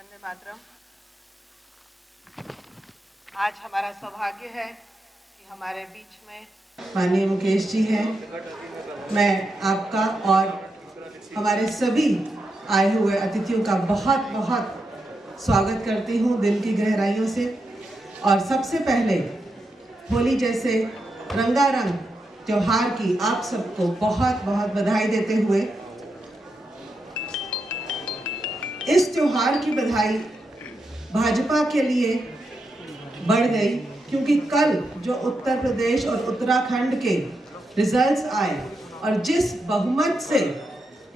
वंदे मातरम। आज हमारा सौभाग्य है कि हमारे बीच में माननीय मुकेश जी हैं। मैं आपका और हमारे सभी आए हुए अतिथियों का बहुत बहुत स्वागत करती हूँ दिल की गहराइयों से। और सबसे पहले होली जैसे रंगारंग त्योहार की आप सबको बहुत बहुत बधाई देते हुए, इस त्योहार की बधाई भाजपा के लिए बढ़ गई क्योंकि कल जो उत्तर प्रदेश और उत्तराखंड के रिजल्ट्स आए और जिस बहुमत से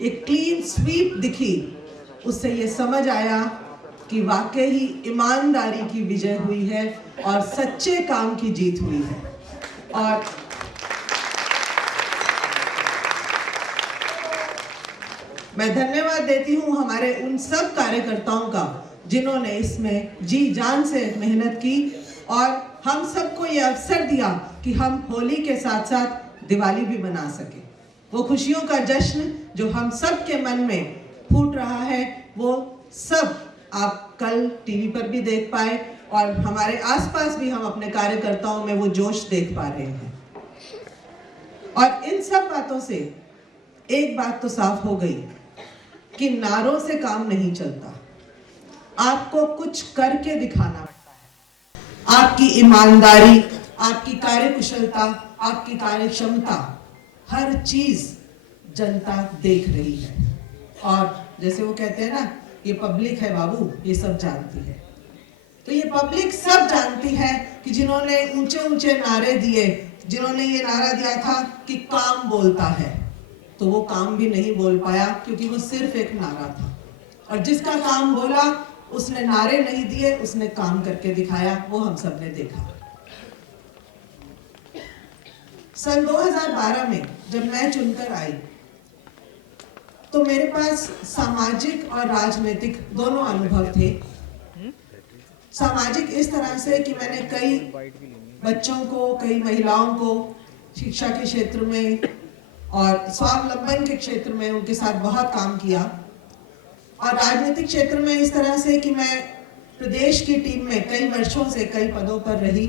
एक क्लीन स्वीप दिखी, उससे ये समझ आया कि वाकई ही ईमानदारी की विजय हुई है और सच्चे काम की जीत हुई है। और मैं धन्यवाद देती हूँ हमारे उन सब कार्यकर्ताओं का जिन्होंने इसमें जी जान से मेहनत की और हम सबको ये अवसर दिया कि हम होली के साथ साथ दिवाली भी मना सके। वो खुशियों का जश्न जो हम सब के मन में फूट रहा है, वो सब आप कल टीवी पर भी देख पाए और हमारे आसपास भी हम अपने कार्यकर्ताओं में वो जोश देख पा रहे हैं। और इन सब बातों से एक बात तो साफ हो गई कि नारों से काम नहीं चलता, आपको कुछ करके दिखाना पड़ता है। आपकी ईमानदारी, आपकी कार्यकुशलता, आपकी कार्यक्षमता, हर चीज जनता देख रही है। और जैसे वो कहते हैं ना, ये पब्लिक है बाबू, ये सब जानती है। तो ये पब्लिक सब जानती है कि जिन्होंने ऊंचे ऊंचे नारे दिए, जिन्होंने ये नारा दिया था कि काम बोलता है, तो वो काम भी नहीं बोल पाया क्योंकि वो सिर्फ एक नारा था। और जिसका काम बोला उसने नारे नहीं दिए, उसने काम करके दिखाया, वो हम सब ने देखा। सन 2012 में जब मैं चुनकर आई तो मेरे पास सामाजिक और राजनीतिक दोनों अनुभव थे। सामाजिक इस तरह से कि मैंने कई बच्चों को, कई महिलाओं को शिक्षा के क्षेत्र में और स्वावलंबन के क्षेत्र में उनके साथ बहुत काम किया। और राजनीतिक क्षेत्र में इस तरह से कि मैं प्रदेश की टीम में कई वर्षों से कई पदों पर रही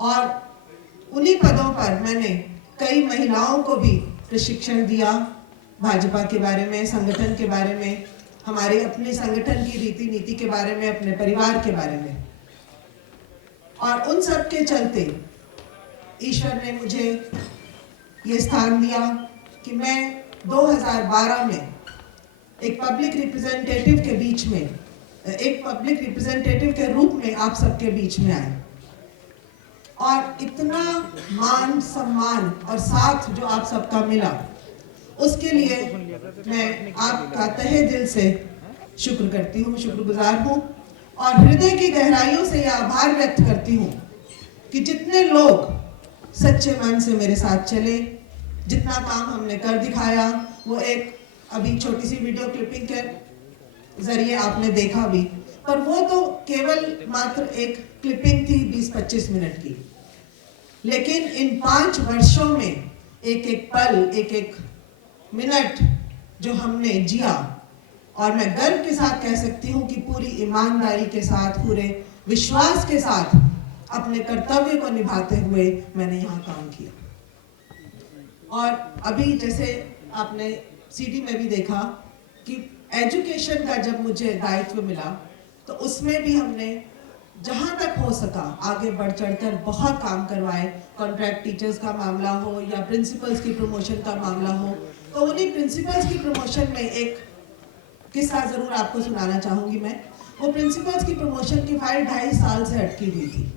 और उन्हीं पदों पर मैंने कई महिलाओं को भी प्रशिक्षण दिया, भाजपा के बारे में, संगठन के बारे में, हमारे अपने संगठन की रीति नीति के बारे में, अपने परिवार के बारे में। और उन सब के चलते ईश्वर ने मुझे ये स्थान दिया कि मैं 2012 में एक पब्लिक रिप्रेजेंटेटिव के बीच में, एक पब्लिक रिप्रेजेंटेटिव के रूप में आप सबके बीच में आए। और इतना मान सम्मान और साथ जो आप सबका मिला, उसके लिए मैं आपका तहे दिल से शुक्र करती हूँ, शुक्रगुजार हूँ। और हृदय की गहराइयों से यह आभार व्यक्त करती हूँ कि जितने लोग सच्चे मन से मेरे साथ चले, जितना काम हमने कर दिखाया, वो एक अभी छोटी सी वीडियो क्लिपिंग के जरिए आपने देखा भी, पर वो तो केवल मात्र एक क्लिपिंग थी 20-25 मिनट की। लेकिन इन 5 वर्षों में एक एक पल, एक एक मिनट जो हमने जिया, और मैं गर्व के साथ कह सकती हूँ कि पूरी ईमानदारी के साथ, पूरे विश्वास के साथ अपने कर्तव्य को निभाते हुए मैंने यहाँ काम किया। और अभी जैसे आपने सीडी में भी देखा कि एजुकेशन का जब मुझे दायित्व मिला तो उसमें भी हमने जहाँ तक हो सका आगे बढ़ चढ़कर बहुत काम करवाए। कॉन्ट्रैक्ट टीचर्स का मामला हो या प्रिंसिपल्स की प्रमोशन का मामला हो, तो उन्हीं प्रिंसिपल्स की प्रमोशन में एक किस्सा जरूर आपको सुनाना चाहूंगी मैं। वो प्रिंसिपल्स की प्रमोशन की फाइल 2.5 साल से अटकी हुई थी।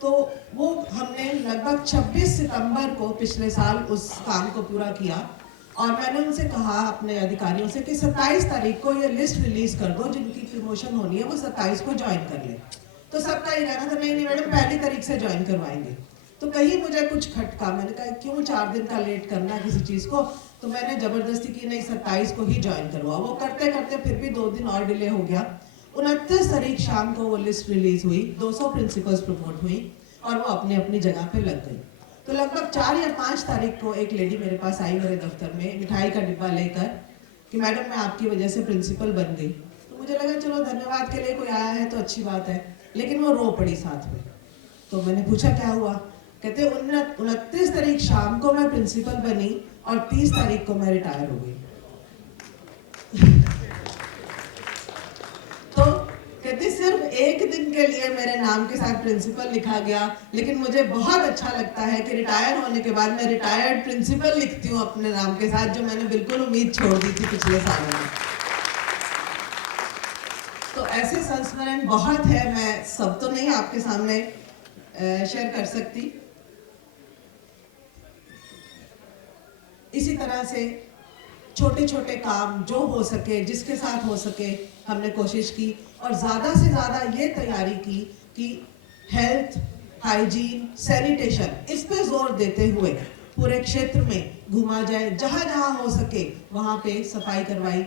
तो वो हमने लगभग 26 सितंबर को पिछले साल उस काम को पूरा किया। और मैंने उनसे कहा अपने अधिकारियों से कि 27 तारीख को ये लिस्ट रिलीज कर दो, जिनकी प्रमोशन होनी है वो 27 को ज्वाइन कर ले। तो सबका ये कहना था नहीं मैडम 1 तारीख से ज्वाइन करवाएंगे। तो कहीं मुझे कुछ खटका, मैंने कहा क्यों 4 दिन का लेट करना किसी चीज को। तो मैंने जबरदस्ती की नहीं 27 को ही ज्वाइन करवाओ। वो करते करते फिर भी 2 दिन और डिले हो गया। 29 तारीख शाम को वो लिस्ट रिलीज हुई, 200 प्रिंसिपल्स प्रमोट हुई और वो अपनी अपनी जगह पे लग गई। तो लगभग 4 या 5 तारीख को एक लेडी मेरे पास आई मेरे दफ्तर में मिठाई का डिब्बा लेकर कि मैडम मैं आपकी वजह से प्रिंसिपल बन गई। तो मुझे लगा चलो धन्यवाद के लिए कोई आया है तो अच्छी बात है, लेकिन वो रो पड़ी साथ में। तो मैंने पूछा क्या हुआ? कहते 29 तारीख शाम को मैं प्रिंसिपल बनी और 30 तारीख को मैं रिटायर हो गई। तो कहते सिर्फ एक दिन के लिए मेरे नाम के साथ प्रिंसिपल लिखा गया, लेकिन मुझे बहुत अच्छा लगता है कि रिटायर होने के बाद मैं रिटायर्ड प्रिंसिपल लिखती हूँ अपने नाम के साथ, जो मैंने बिल्कुल उम्मीद छोड़ दी थी पिछले सालों में। तो ऐसे संस्मरण बहुत है, मैं सब तो नहीं आपके सामने शेयर कर सकती। इसी तरह से छोटे छोटे काम जो हो सके, जिसके साथ हो सके, हमने कोशिश की और ज़्यादा से ज़्यादा ये तैयारी की कि हेल्थ, हाइजीन, सैनिटेशन, इस पे जोर देते हुए पूरे क्षेत्र में घुमा जाए, जहाँ जहाँ हो सके वहाँ पे सफाई करवाई।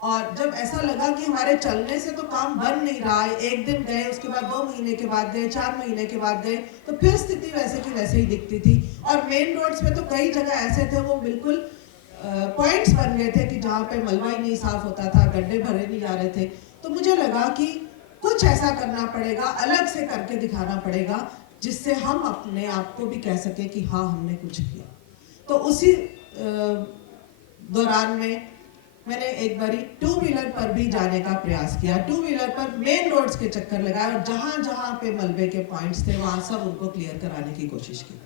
और जब ऐसा लगा कि हमारे चलने से तो काम बन नहीं रहा है, एक दिन गए, उसके बाद 2 महीने के बाद गए, 4 महीने के बाद गए, तो फिर स्थिति वैसे की वैसे ही दिखती थी। और मेन रोड्स पे तो कई जगह ऐसे थे, वो बिल्कुल पॉइंट्स बन गए थे कि जहाँ पे मलबा ही नहीं साफ होता था, गड्ढे भरे नहीं जा रहे थे। तो मुझे लगा कि कुछ ऐसा करना पड़ेगा, अलग से करके दिखाना पड़ेगा, जिससे हम अपने आप को भी कह सके कि हाँ हमने कुछ किया। तो उसी दौरान में मैंने एक बारी 2 व्हीलर पर भी जाने का प्रयास किया। 2 व्हीलर पर मेन रोड्स के चक्कर लगाए और जहां जहां पे मलबे के पॉइंट्स थे वहां सब उनको क्लियर कराने की कोशिश की।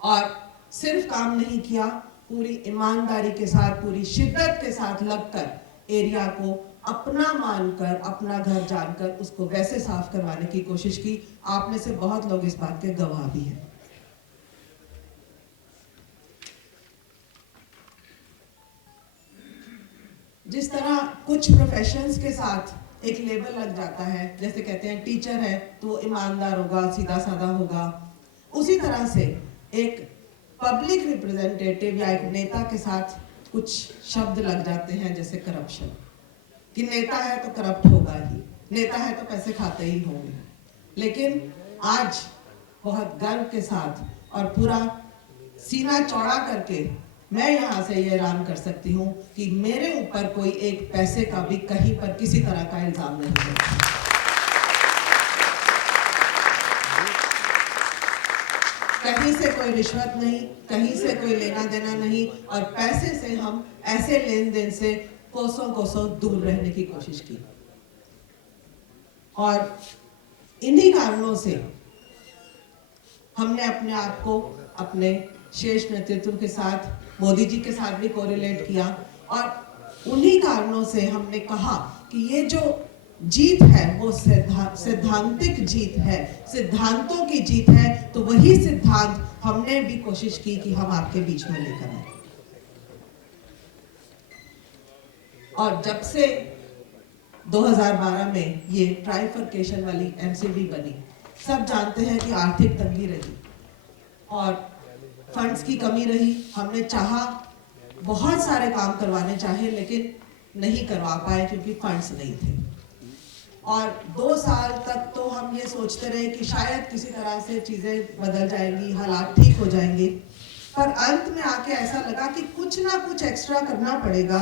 और सिर्फ काम नहीं किया, पूरी ईमानदारी के साथ, पूरी शिद्दत के साथ लगकर एरिया को अपना मानकर, अपना घर जानकर उसको वैसे साफ करवाने की कोशिश की। आप में से बहुत लोग इस बात के गवाह भी हैं। जिस तरह कुछ प्रोफेशंस के साथ एक लेबल लग जाता है, जैसे कहते हैं टीचर है तो ईमानदार होगा, सीधा साधा होगा, उसी तरह से एक पब्लिक रिप्रेजेंटेटिव या एक नेता के साथ कुछ शब्द लग जाते हैं, जैसे करप्शन, कि नेता है तो करप्ट होगा ही, नेता है तो पैसे खाते ही होंगे। लेकिन आज बहुत गर्व के साथ और पूरा सीना चौड़ा करके मैं यहाँ से ये ऐलान कर सकती हूँ कि मेरे ऊपर कोई एक पैसे का भी कहीं पर किसी तरह का इल्जाम नहीं है। कहीं से कोई रिश्वत नहीं, कहीं से कोई लेना देना नहीं, और पैसे से हम ऐसे लेन देन से कोसों कोसों दूर रहने की कोशिश की। और इन्हीं कारणों से हमने अपने आप को अपने शेष नेतृत्व के साथ, मोदी जी के साथ भी कोरिलेट किया, और उन्हीं कारणों से हमने कहा कि ये जो जीत है वो सैद्धांतिक जीत है, सिद्धांतों की जीत है। तो वही सिद्धांत हमने भी कोशिश की कि हम आपके बीच में लेकर आए। और जब से 2012 में ये ट्राइफरकेशन वाली एमसीडी बनी, सब जानते हैं कि आर्थिक तंगी रही और फंड्स की कमी रही। हमने चाहा, बहुत सारे काम करवाने चाहे, लेकिन नहीं करवा पाए क्योंकि फंड्स नहीं थे। और 2 साल तक तो हम ये सोचते रहे कि शायद किसी तरह से चीजें बदल जाएंगी, हालात ठीक हो जाएंगे, पर अंत में आके ऐसा लगा कि कुछ ना कुछ एक्स्ट्रा करना पड़ेगा,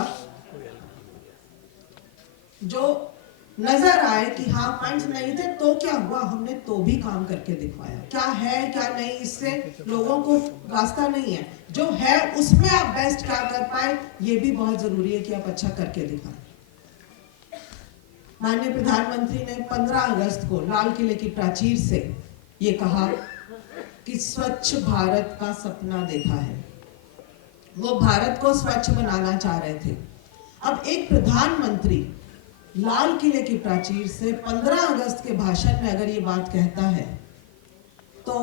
जो नजर आए कि हाँ फंड्स नहीं थे तो क्या हुआ, हमने तो भी काम करके दिखवाया। क्या है क्या नहीं, इससे लोगों को वास्ता नहीं है, जो है उसमें आप बेस्ट क्या कर पाए, ये भी बहुत जरूरी है कि आप अच्छा करके दिखाएं। माननीय प्रधानमंत्री ने 15 अगस्त को लाल किले की प्राचीर से ये कहा कि स्वच्छ भारत का सपना देखा है। वो भारत को स्वच्छ बनाना चाह रहे थे। अब एक प्रधानमंत्री लाल किले की प्राचीर से 15 अगस्त के भाषण में अगर ये बात कहता है, तो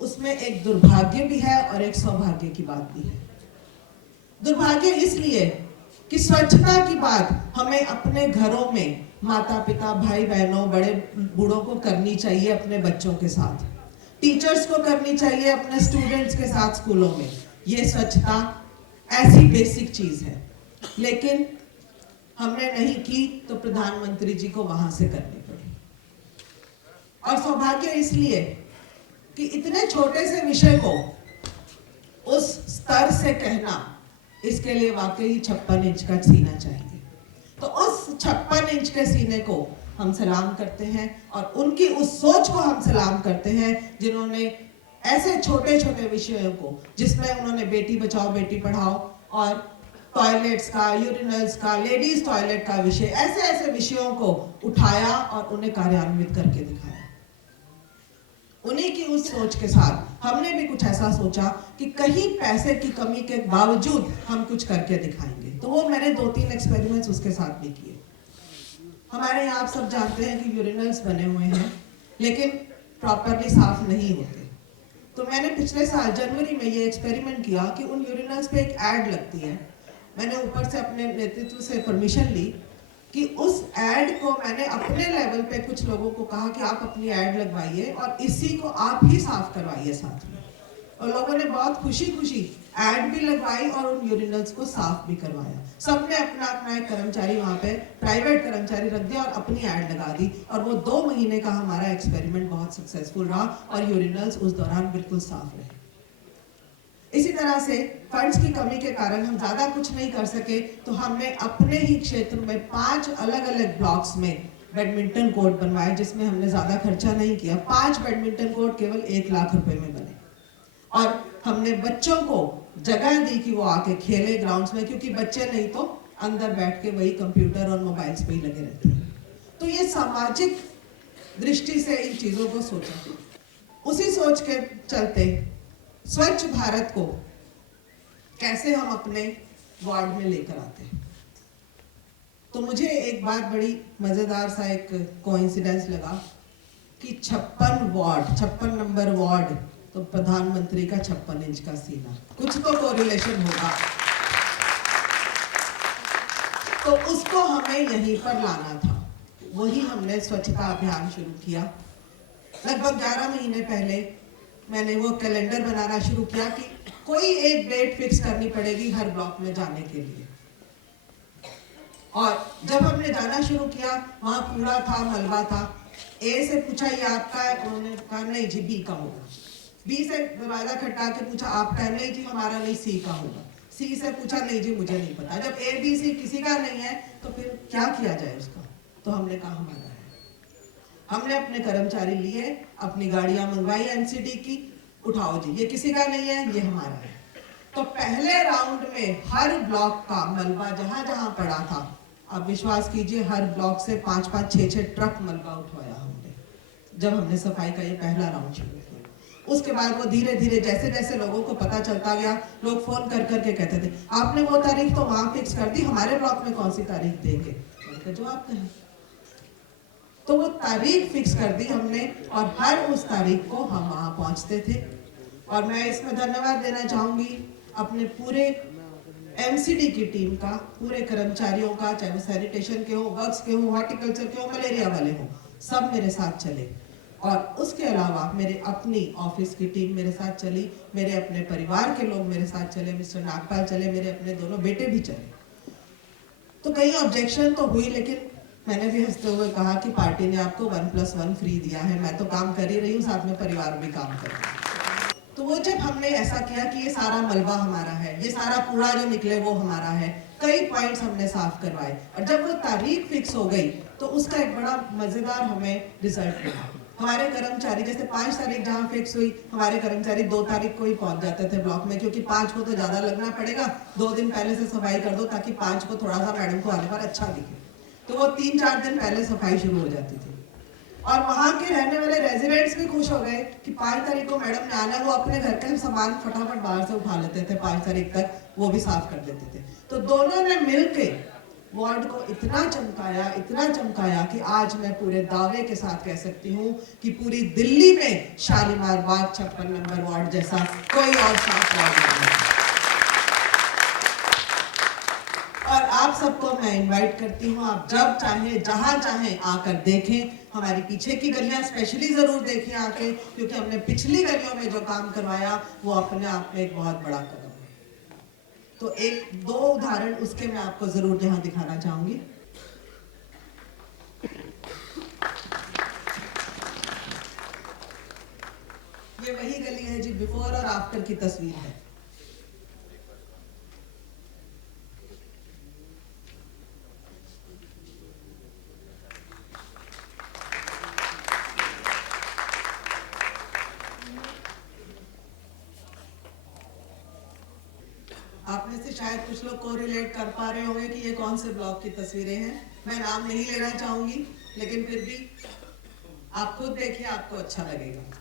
उसमें एक दुर्भाग्य भी है और एक सौभाग्य की बात भी है। दुर्भाग्य इसलिए कि स्वच्छता की बात हमें अपने घरों में माता पिता, भाई बहनों, बड़े बूढ़ों को करनी चाहिए, अपने बच्चों के साथ, टीचर्स को करनी चाहिए, अपने स्टूडेंट्स के साथ स्कूलों में। ये स्वच्छता ऐसी बेसिक चीज है, लेकिन हमने नहीं की तो प्रधानमंत्री जी को वहां से करनी पड़ी। और सौभाग्य इसलिए कि इतने छोटे से विषय को उस स्तर से कहना इसके लिए वाकई 56 इंच का सीना चाहिए। तो उस 56 इंच के सीने को हम सलाम करते हैं और उनकी उस सोच को हम सलाम करते हैं जिन्होंने ऐसे छोटे छोटे विषयों को, जिसमें उन्होंने बेटी बचाओ बेटी पढ़ाओ और टॉयलेट्स का, यूरिनल्स का, लेडीज टॉयलेट का विषय, ऐसे ऐसे विषयों को उठाया और उन्हें कार्यान्वित करके दिखाया। उन्हीं की उस सोच के साथ हमने भी कुछ ऐसा सोचा कि कहीं पैसे की कमी के बावजूद हम कुछ करके दिखाएंगे। तो वो मैंने 2-3 एक्सपेरिमेंट्स उसके साथ भी किए। हमारे यहाँ आप सब जानते हैं कि यूरिनल्स बने हुए हैं लेकिन प्रॉपरली साफ नहीं होते। तो मैंने पिछले साल जनवरी में ये एक्सपेरिमेंट किया कि उन यूरिनल्स पे एक ऐड लगती है। मैंने ऊपर से अपने नेतृत्व से परमिशन ली कि उस ऐड को मैंने अपने लेवल पे कुछ लोगों को कहा कि आप अपनी ऐड लगवाइए और इसी को आप ही साफ करवाइए साथ में। और लोगों ने बहुत खुशी खुशी ऐड भी लगवाई और उन यूरिनल्स को साफ भी करवाया। सबने अपना अपना एक कर्मचारी वहाँ पे प्राइवेट कर्मचारी रख दिया और अपनी ऐड लगा दी और वो 2 महीने का हमारा एक्सपेरिमेंट बहुत सक्सेसफुल रहा और यूरिनल्स उस दौरान बिल्कुल साफ रहे। इसी तरह से फंड्स की कमी के कारण हम ज्यादा कुछ नहीं कर सके, तो हमने अपने ही क्षेत्र में 5 अलग अलग ब्लॉक्स में बैडमिंटन कोर्ट बनवाए जिसमें हमने ज्यादा खर्चा नहीं किया। 5 बैडमिंटन कोर्ट केवल 1 लाख रुपए में बने और हमने बच्चों को जगह दी कि वो आके खेले ग्राउंड्स में, क्योंकि बच्चे नहीं तो अंदर बैठ के वही कंप्यूटर और मोबाइल्स पे ही लगे रहते हैं। तो ये सामाजिक दृष्टि से इन चीजों को सोचा। उसी सोच के चलते स्वच्छ भारत को कैसे हम अपने वार्ड में लेकर आते हैं। तो मुझे एक बात बड़ी मजेदार सा एक कोइंसिडेंस लगा कि 56 नंबर वार्ड तो प्रधानमंत्री का 56 इंच का सीना, कुछ तो कोरिलेशन होगा। तो उसको हमें यहीं पर लाना था। वही हमने स्वच्छता अभियान शुरू किया। लगभग 11 महीने पहले मैंने वो कैलेंडर बनाना शुरू किया कि कोई एक डेट फिक्स करनी पड़ेगी हर ब्लॉक में जाने के लिए। और जब हमने जाना शुरू किया वहां कूड़ा था, मलबा था। ए से पूछा ये आपका है, उन्होंने कहा नहीं जी बी का होगा। बी से दरवाजा खटका के पूछा आपका है, नहीं जी हमारा नहीं, सी का होगा। सी से पूछा नहीं जी मुझे नहीं पता। जब ए बी सी किसी का नहीं है तो फिर क्या किया जाए उसका? तो हमने कहा हमारा है। हमने अपने कर्मचारी लिए, अपनी गाड़ियां मंगवाई एनसीडी की, उठाओ जी ये किसी का नहीं है, ये हमारा है। तो पहले राउंड में हर ब्लॉक का मलबा जहां जहां पड़ा था, आप विश्वास कीजिए हर ब्लॉक से 5-5, 6-6 ट्रक मलबा उठवाया हमने जब हमने सफाई का ये पहला राउंड शुरू किया। उसके बाद वो धीरे धीरे जैसे जैसे लोगों को पता चलता गया, लोग फोन कर करके कहते थे आपने वो तारीख तो वहां फिक्स कर दी, हमारे ब्लॉक में कौन सी तारीख देंगे? उनका जवाब कहें। तो वो तारीख फिक्स कर दी हमने और हर उस तारीख को हम वहां पहुंचते थे। और मैं इसमें धन्यवाद देना चाहूंगी अपने पूरे एमसीडी की टीम का, पूरे कर्मचारियों का, चाहे वो सैनिटेशन के हो, वर्क्स के हो, हॉर्टिकल्चर के हो, मलेरिया वाले हो, सब मेरे साथ चले। और उसके अलावा मेरे अपनी ऑफिस की टीम मेरे साथ चली, मेरे अपने परिवार के लोग मेरे साथ चले, मिस्टर नागपाल चले, मेरे अपने दोनों बेटे भी चले। तो कई ऑब्जेक्शन तो हुई, लेकिन मैंने भी हंसते हुए कहा कि पार्टी ने आपको 1+1 फ्री दिया है, मैं तो काम कर ही रही हूँ, साथ में परिवार भी काम कर रहा है। तो वो जब हमने ऐसा किया कि ये सारा मलबा हमारा है, ये सारा कूड़ा जो निकले वो हमारा है, कई पॉइंट्स हमने साफ करवाए और जब वो तारीख फिक्स हो गई तो उसका एक बड़ा मजेदार हमें रिजल्ट मिला। हमारे कर्मचारी जैसे 5 तारीख जहाँ फिक्स हुई, हमारे कर्मचारी 2 तारीख को ही पहुंच जाते थे ब्लॉक में, क्योंकि 5 को तो ज्यादा लगना पड़ेगा, 2 दिन पहले से सफाई कर दो ताकि 5 को थोड़ा सा मैडम को आने पर अच्छा दिखे। तो वो 3-4 दिन पहले सफाई शुरू हो जाती थी और वहां के रहने वाले रेजिडेंट्स भी खुश हो गए कि 5 तारीख को मैडम ने आना है। वो अपने घर का सामान फटाफट बाहर से उठा लेते थे, 5 तारीख तक वो भी साफ कर देते थे। तो दोनों ने मिलके वार्ड को इतना चमकाया कि आज मैं पूरे दावे के साथ कह सकती हूँ कि पूरी दिल्ली में शालीमार बाग 56 नंबर वार्ड जैसा कोई और साफ वार्ड नहीं। और आप सबको मैं इनवाइट करती हूँ, आप जब चाहे जहां चाहे आकर देखें। हमारी पीछे की गलियां स्पेशली जरूर देखें आके, क्योंकि हमने पिछली गलियों में जो काम करवाया वो अपने आप में एक बहुत बड़ा कदम है। तो 1-2 उदाहरण उसके मैं आपको जरूर यहाँ दिखाना चाहूंगी। ये वही गली है जी, बिफोर और आफ्टर की तस्वीर है। से शायद कुछ लोग कोरिलेट कर पा रहे होंगे कि ये कौन से ब्लॉक की तस्वीरें हैं। मैं नाम नहीं लेना चाहूंगी, लेकिन फिर भी आप खुद देखिए, आपको अच्छा लगेगा।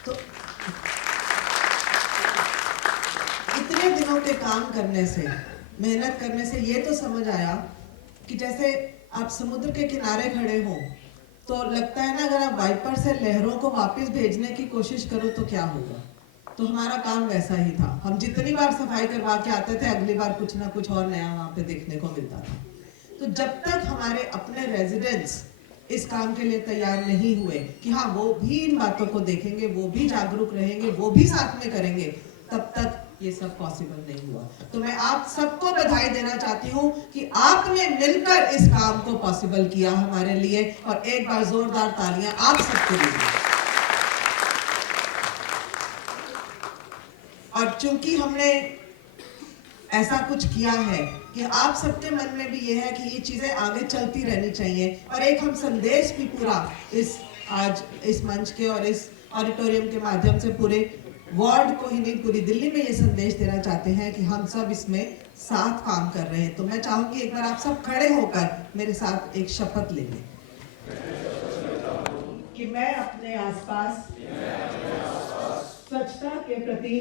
तो इतने दिनों के काम करने से, मेहनत करने से ये तो समझ आया कि जैसे आप समुद्र के किनारे खड़े हो तो लगता है ना, अगर आप वाइपर से लहरों को वापस भेजने की कोशिश करो तो क्या होगा। तो हमारा काम वैसा ही था। हम जितनी बार सफाई करवा के आते थे, अगली बार कुछ ना कुछ और नया वहां पे देखने को मिलता था। तो जब तक हमारे अपने रेजिडेंट्स इस काम के लिए तैयार नहीं हुए कि हाँ वो भी इन बातों को देखेंगे, वो भी जागरूक रहेंगे, वो भी साथ में करेंगे, तब तक ये सब पॉसिबल नहीं हुआ। तो मैं आप सबको बधाई देना चाहती हूँ कि आपने मिलकर इस काम को पॉसिबल किया हमारे लिए, और एक बार जोरदार तालियां आप सबके लिए। और चूंकि हमने ऐसा कुछ किया है कि आप सबके मन में भी ये है कि ये चीजें आगे चलती रहनी चाहिए, और एक हम संदेश भी पूरा आज इस मंच के और इस ऑडिटोरियम के माध्यम से पूरे वार्ड को ही नहीं, पूरी दिल्ली में ये संदेश देना चाहते हैं कि हम सब इसमें साथ काम कर रहे हैं। तो मैं चाहूंगी एक बार आप सब खड़े होकर मेरे साथ एक शपथ ले लें कि मैं अपने आसपास स्वच्छता के प्रति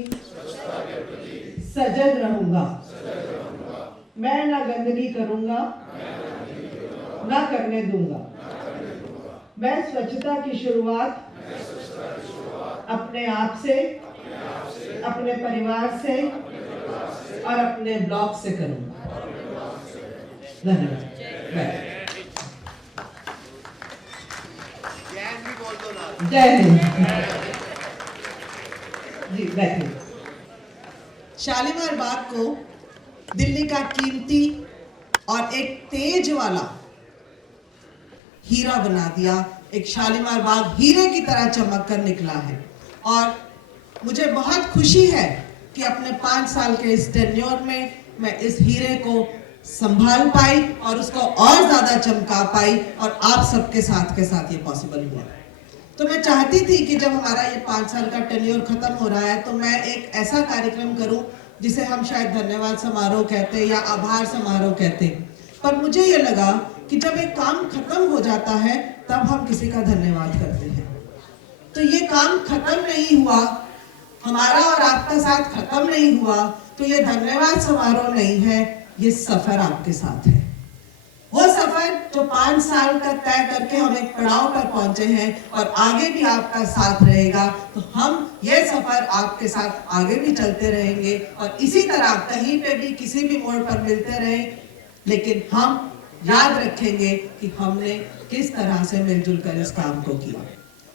सजग रहूंगा। मैं ना गंदगी करूंगा, ना करने दूंगा। मैं स्वच्छता की शुरुआत अपने आप से, अपने परिवार से और अपने ब्लॉक से करूंगा। धन्यवाद। जय हिंद जी। बैठिए। शालीमार बाग को दिल्ली का कीमती और एक तेज वाला हीरा बना दिया। एक शालीमार बाग हीरे की तरह चमक कर निकला है, और मुझे बहुत खुशी है कि अपने 5 साल के इस टेन्योर में मैं इस हीरे को संभाल पाई और उसको और ज्यादा चमका पाई, और आप सबके साथ ये पॉसिबल हुआ। तो मैं चाहती थी कि जब हमारा ये 5 साल का टेन्योर खत्म हो रहा है तो मैं एक ऐसा कार्यक्रम करूं जिसे हम शायद धन्यवाद समारोह कहते या आभार समारोह कहते, पर मुझे ये लगा कि जब एक काम खत्म हो जाता है तब हम किसी का धन्यवाद करते हैं। तो ये काम खत्म नहीं हुआ, हमारा और आपका साथ खत्म नहीं हुआ, तो ये धन्यवाद समारोह नहीं है, ये सफर आपके साथ है। वो सफर जो 5 साल का तय करके हम एक पड़ाव पर पहुंचे हैं, और आगे भी आपका साथ रहेगा। तो हम ये सफर आपके साथ आगे भी चलते रहेंगे, और इसी तरह कहीं पे भी किसी भी मोड़ पर मिलते रहे, लेकिन हम याद रखेंगे कि हमने किस तरह से मिलजुल कर इस काम को किया।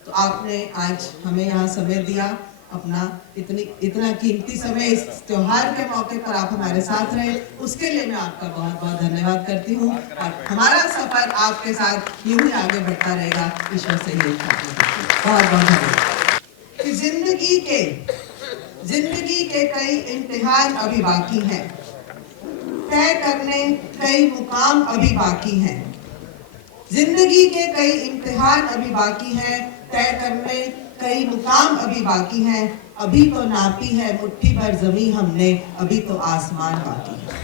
तो आपने आज हमें यहाँ समय दिया, अपना इतना कीमती समय इस त्योहार के मौके पर आप हमारे साथ रहे, उसके लिए मैं आपका बहुत बहुत धन्यवाद करती हूँ। और हमारा सफर आपके साथ यूं ही आगे बढ़ता रहेगा, ईश्वर से यही बहुत बहुत धन्यवाद। जिंदगी के कई इम्तिहान अभी बाकी हैं, तय करने कई मुकाम अभी बाकी हैं। जिंदगी के कई इम्तिहान अभी बाकी हैं, तय करने कई मुकाम अभी बाकी हैं। अभी तो नापी है मुट्ठी भर जमीन हमने, अभी तो आसमान बाकी है।